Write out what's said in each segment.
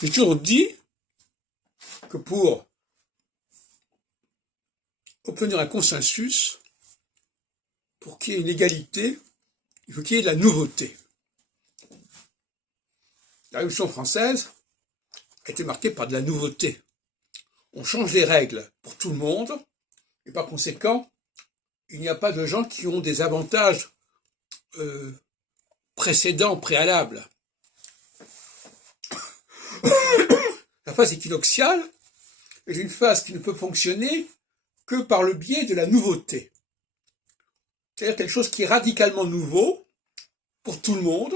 J'ai toujours dit que pour obtenir un consensus, pour qu'il y ait une égalité, il faut qu'il y ait de la nouveauté. La Révolution française a été marquée par de la nouveauté. On change les règles pour tout le monde, et par conséquent, il n'y a pas de gens qui ont des avantages préalables. La phase équinoxiale est une phase qui ne peut fonctionner que par le biais de la nouveauté. C'est-à-dire quelque chose qui est radicalement nouveau pour tout le monde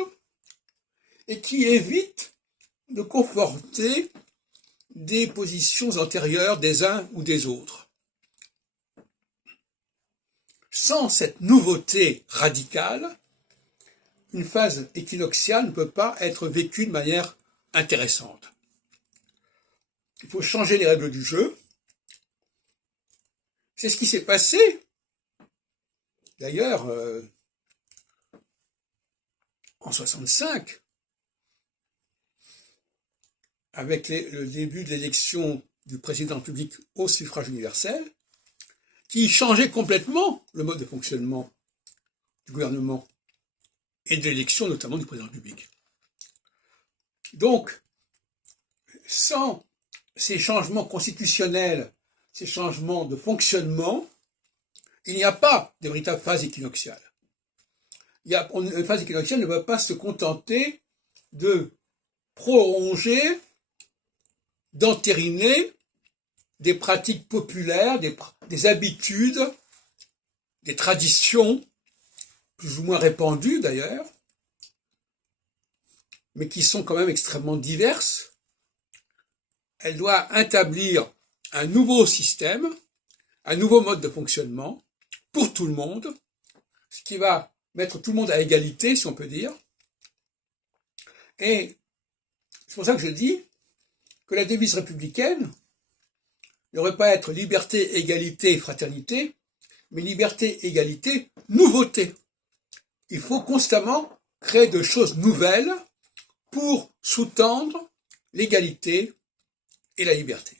et qui évite de conforter des positions antérieures des uns ou des autres. Sans cette nouveauté radicale, une phase équinoxiale ne peut pas être vécue de manière intéressante. Il faut changer les règles du jeu. C'est ce qui s'est passé, d'ailleurs, en 65, avec le début de l'élection du président de la République au suffrage universel, qui changeait complètement le mode de fonctionnement du gouvernement et de l'élection notamment du président de la République. Donc, sans ces changements constitutionnels, ces changements de fonctionnement, il n'y a pas de véritable phase équinoxiale. Une phase équinoxiale ne va pas se contenter de prolonger, d'entériner des pratiques populaires, des habitudes, des traditions, plus ou moins répandues d'ailleurs, mais qui sont quand même extrêmement diverses. Elle doit établir un nouveau système, un nouveau mode de fonctionnement pour tout le monde, ce qui va mettre tout le monde à égalité, si on peut dire. Et c'est pour ça que je dis que la devise républicaine ne devrait pas être liberté, égalité, fraternité, mais liberté, égalité, nouveauté. Il faut constamment créer de choses nouvelles pour sous-tendre l'égalité et la liberté.